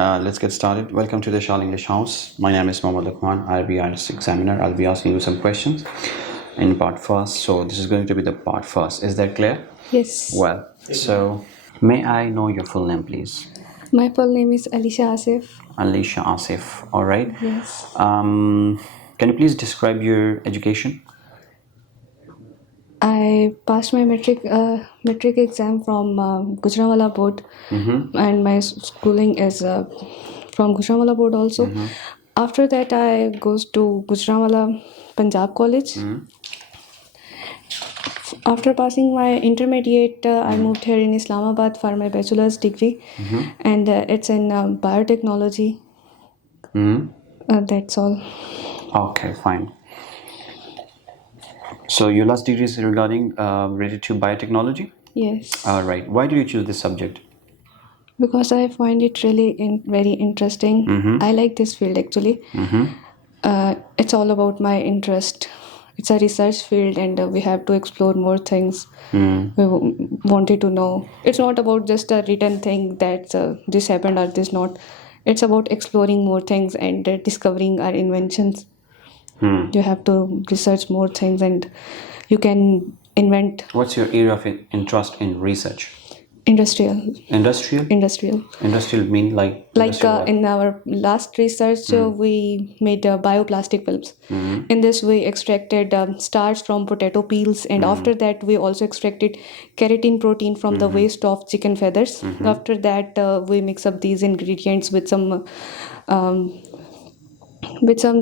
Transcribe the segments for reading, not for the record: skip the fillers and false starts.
Let's get started. Welcome to the Yashal English House. My name is Mohammad Lukman. I'll be your examiner. I'll be asking you some questions in part first. So this is going to be the part first. Is that clear? Yes. Well, so may I know your full name, please? My full name is Alisha Asif. Alicia Asif. All right. Yes. Can you please describe your education? I passed my metric exam from Gujranwala board, and my schooling is from Gujranwala board also. After that, I goes to Gujranwala Punjab College. After passing my intermediate, I moved here in Islamabad for my bachelor's degree, and it's in biotechnology. That's all. Okay, fine. So your last degree is regarding related to biotechnology? Yes. All right. Why did you choose this subject? Because I find it really very interesting. I like this field actually. It's all about my interest. It's a research field, and we have to explore more things. Wanted to know. It's not about just a written thing that this happened or this not. It's about exploring more things and discovering our inventions. You have to research more things, and you can invent. What's your area of interest in research? Industrial. Industrial? Industrial mean like In our last research, we made bioplastic films. In this, we extracted starch from potato peels, and after that, we also extracted keratin protein from the waste of chicken feathers. After that, we mix up these ingredients with some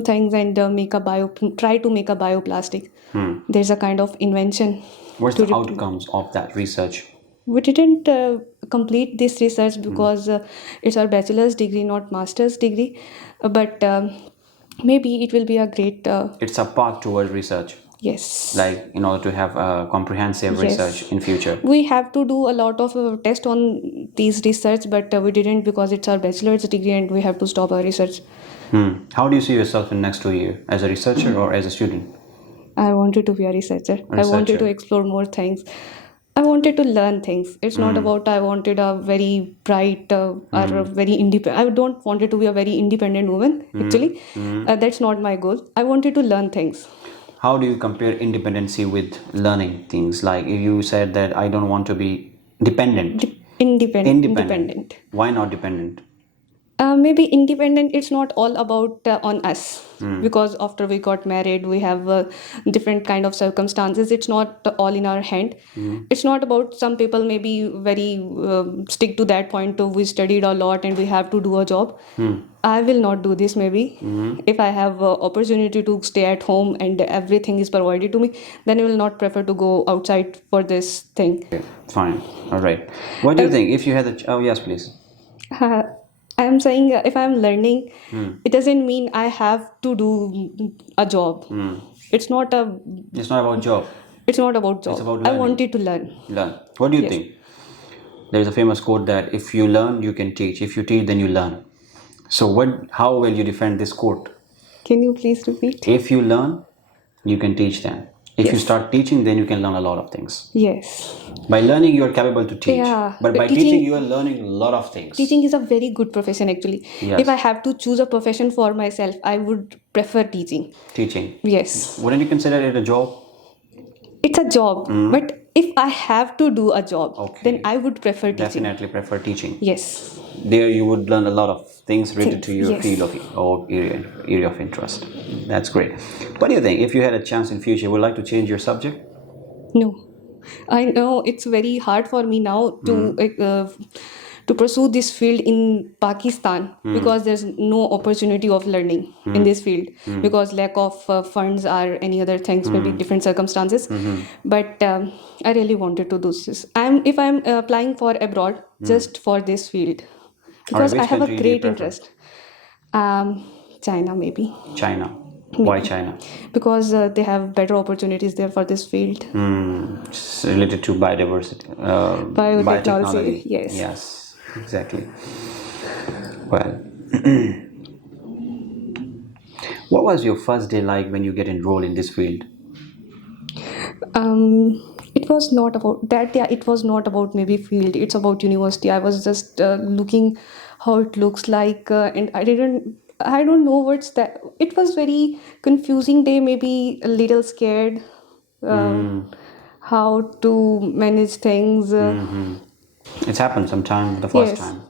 things and try to make a bioplastic. There's a kind of invention. What's the outcomes of that research? We didn't complete this research because it's our bachelor's degree, not master's degree. But maybe it will be a great. It's a path toward research. Yes. Like in order to have a comprehensive research in future. We have to do a lot of tests on these research, but we didn't because it's our bachelor's degree and we have to stop our research. How do you see yourself in next 2 years? As a researcher or as a student? I wanted to be a researcher. I wanted to explore more things. I wanted to learn things. It's not about I wanted a very bright or a very independent. I don't want it to be a very independent woman, actually. That's not my goal. I wanted to learn things. How do you compare independency with learning things? Like if you said that I don't want to be dependent. Independent. Why not dependent? Maybe independent, it's not all about on us, because after we got married we have different kind of circumstances. It's not all in our hand. It's not about some people maybe very stick to that point of we studied a lot and we have to do a job. I will not do this. Maybe if I have opportunity to stay at home and everything is provided to me, then I will not prefer to go outside for this thing. Okay, fine. All right. What do you think if you had a yes please. I'm saying if I'm learning, it doesn't mean I have to do a job. It's not about job. It's not about job. It's about learning. I wanted to learn. What do you think? There is a famous quote that if you learn, you can teach. If you teach, then you learn. So how will you defend this quote? Can you please repeat? If you learn, you can teach them. If you start teaching, then you can learn a lot of things. Yes. By learning, you are capable to teach. Yeah. But by teaching, you are learning a lot of things. Teaching is a very good profession actually. Yes. If I have to choose a profession for myself, I would prefer teaching. Teaching. Yes. Wouldn't you consider it a job? It's a job. But if I have to do a job, then I would prefer teaching. Definitely prefer teaching. Yes. There you would learn a lot of things related to your field of or area of interest. That's great. What do you think? If you had a chance in future, would you like to change your subject? No. I know it's very hard for me now to pursue this field in Pakistan because there's no opportunity of learning in this field because lack of funds or any other things, maybe different circumstances. But I really wanted to do this. If I'm applying for abroad just for this field because I have a great interest. China maybe. China. Why China? Because they have better opportunities there for this field. It's related to biodiversity. Biotechnology, yes. Yes, exactly. Well, what was your first day like when you get enrolled in this field? It was not about that. Yeah, it was not about maybe field. It's about university. I was just looking how it looks like, and I don't know what's that. It was very confusing day, maybe a little scared how to manage things. It's happened sometime the first Yes. time.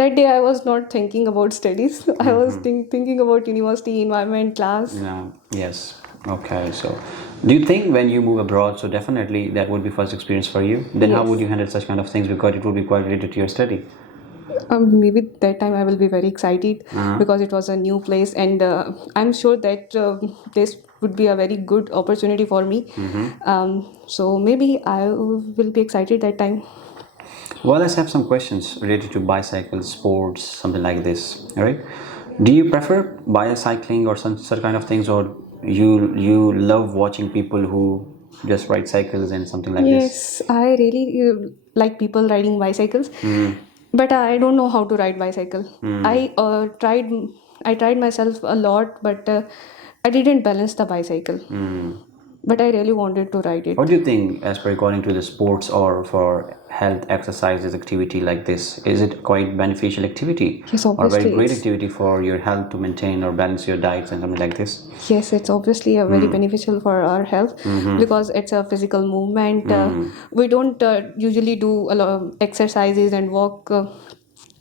That day I was not thinking about studies. I was thinking about university, environment, class. Yeah. Yes. Okay. So, do you think when you move abroad, so definitely that would be first experience for you? Then how would Yes. you handle such kind of things because it would be quite related to your study? Maybe that time I will be very excited because it was a new place, and I'm sure that this would be a very good opportunity for me. So maybe I will be excited that time. Well, let's have some questions related to bicycles, sports, something like this. All right. Do you prefer bicycling or some such kind of things, or you love watching people who just ride cycles and something like this? Yes, I really like people riding bicycles, but I don't know how to ride bicycle. I tried myself a lot, but I didn't balance the bicycle. But I really wanted to ride What it. do you think, as per according to the sports or for health exercises activity like this? Is it quite beneficial activity Yes, or very obviously great it's activity for your health to maintain or balance your diets and something like this? yes, it's obviously a very beneficial for our health because it's a physical movement. We don't usually do a lot of exercises and walk.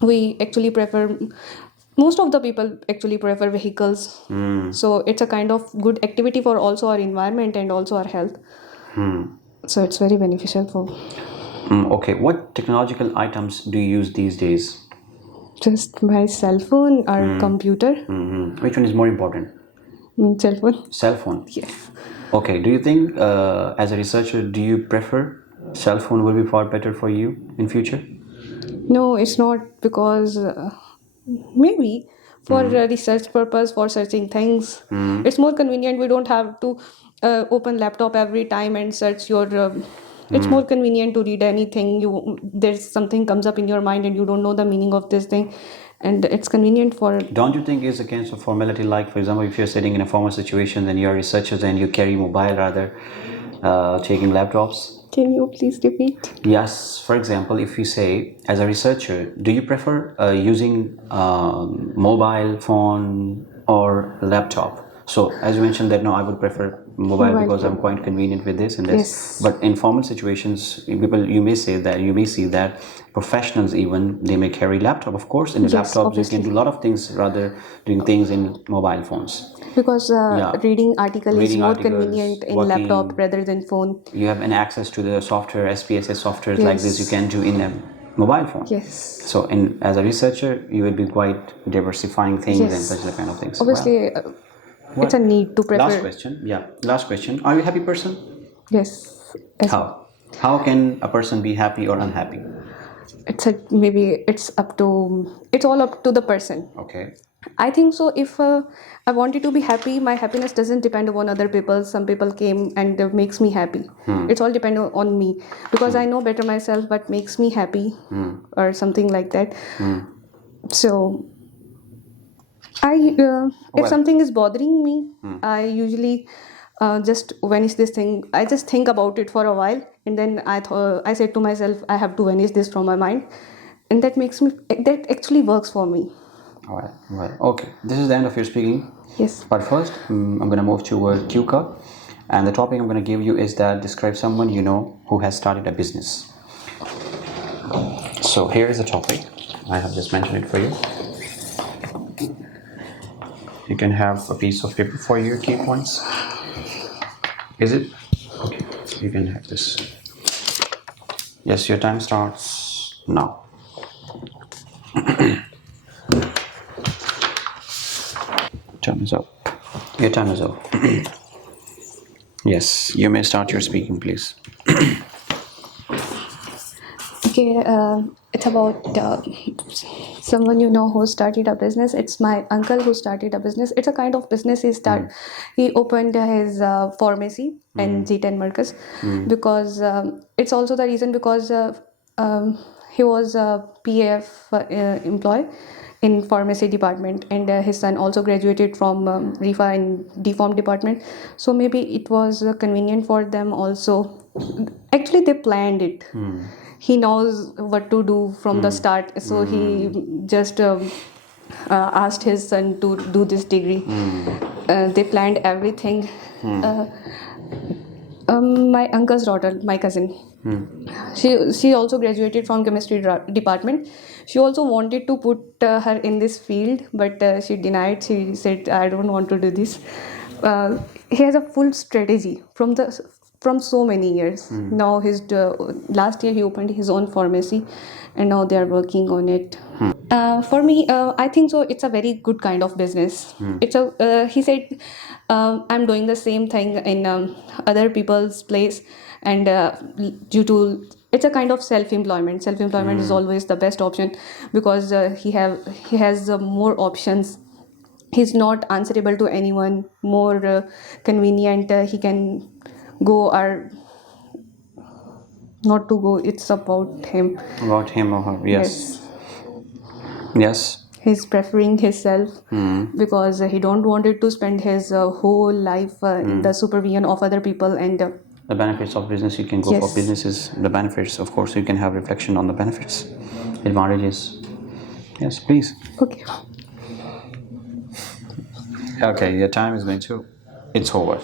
We actually prefer most of the people actually prefer vehicles. So it's a kind of good activity for also our environment and also our health. So it's very beneficial for Okay, what technological items do you use these days? just my cell phone or computer. Which one is more important? Cell phone. Cell phone. Yes. Okay, do you think as a researcher, do you prefer cell phone will be far better for you in future? No, it's not because maybe for research purpose, for searching things, it's more convenient. We don't have to open laptop every time and search your. It's more convenient to read anything. There's something comes up in your mind and you don't know the meaning of this thing, and it's convenient for. Don't you think it's against a formality? Like, for example, if you're sitting in a formal situation, then you're researchers and you carry mobile rather taking laptops. Can you please repeat? Yes, for example, if you say as a researcher, do you prefer using mobile phone or laptop? So, as you mentioned that no, I would prefer mobile Mobile because I'm phone. quite convenient with this and this. Yes. But in formal situations, people you may say that you may see that professionals even they may carry laptop. Of course, in the Yes, laptops you can do obviously. a lot of things rather doing things in mobile phones. Because Yeah, reading article is reading more articles, convenient in laptop working, rather than phone. you have an access to the software SPSS softwares like this you Yes. can do in a mobile phone. Yes. So in as a researcher you will be quite diversifying things and such Yes. kind of things. Well, Obviously, it's a need to last prefer. question. Yeah, last question. Are you a happy person? Yes. As How can a person be happy or unhappy? maybe it's all up to the person. Okay. I think so. If I wanted to be happy, my happiness doesn't depend upon other people. Some people came and makes me happy. It's all depend on me because I know better myself what makes me happy or something like that. So if Well, something is bothering me, I usually just vanish this thing. I just think about it for a while, and then I said to myself, I have to vanish this from my mind, and that actually works for me. all right. Well, okay. This is the end of your speaking. Yes. But first, I'm going to move to word QCA. And the topic I'm going to give you is that describe someone you know who has started a business. So here is the topic. I have just mentioned it for you. You can have a piece of paper for your key points. Is it? Okay. You can have this. Yes, your time starts now. Time is up. Your time is up. Yes, you may start your speaking, please. Okay, it's about someone you know who started a business. It's my uncle who started a business. It's a kind of business he opened his pharmacy in G10 Marcus because it's also the reason because he was a PAF employee in pharmacy department, and his son also graduated from RIFA in deform department. So maybe it was convenient for them also. Actually, they planned it. he knows what to do from the start, so he just asked his son to do this degree. They planned everything. My uncle's daughter, my cousin, she also graduated from chemistry department. She also wanted to put her in this field, but she denied. She said, I don't want to do this. He has a full strategy from so many years. Now his last year he opened his own pharmacy, and now they are working on it. For me, I think so. It's a very good kind of business. It's a. He said, I'm doing the same thing in other people's place, and due to it's a kind of self-employment. Self-employment is always the best option because he has more options. He's not answerable to anyone. More convenient. He can go or not to go. It's about him. About him or her, yes. Yes. He's preferring himself because he don't wanted to spend his whole life in the supervision of other people and The benefits of business, you can go for businesses. The benefits, of course, you can have reflection on the benefits, advantages. Yes, please. okay. Okay, your time is going to. It's over.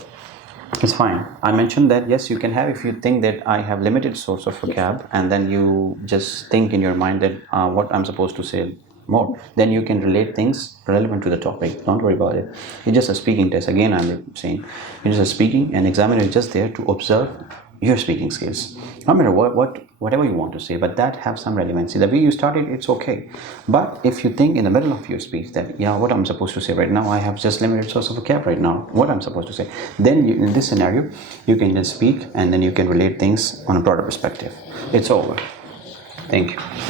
It's fine. I mentioned that yes, you can have if you think that I have limited source of vocab, and then you just think in your mind that what I'm supposed to say more. Then you can relate things relevant to the topic. Don't worry about it. It's just a speaking test. Again, I'm saying it's just a speaking, and examiner is just there to observe your speaking skills. No matter whatever you want to say, but that have some relevancy. The way you started, it's okay. But if you think in the middle of your speech that what I'm supposed to say right now, I have just limited source of vocab right now. What I'm supposed to say, then in this scenario, you can just speak and then you can relate things on a broader perspective. It's over. Thank you.